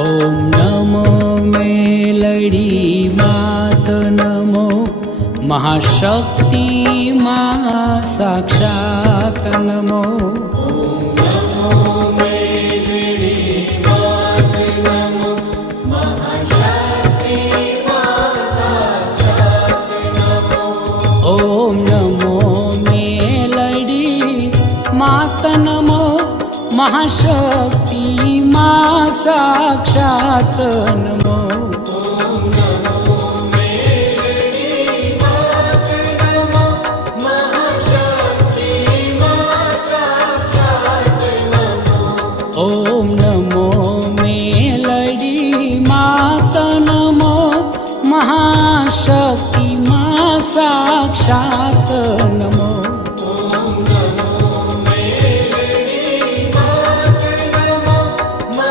ओम नमो melody मात नमो महाशक्ति मा साक्षात नमो। ओम नमो मेलडी मात नमो महाशक्ति मा साक्षात नमो। ओम नमो मेलडी मात नमो महाशक्ति मा साक्षात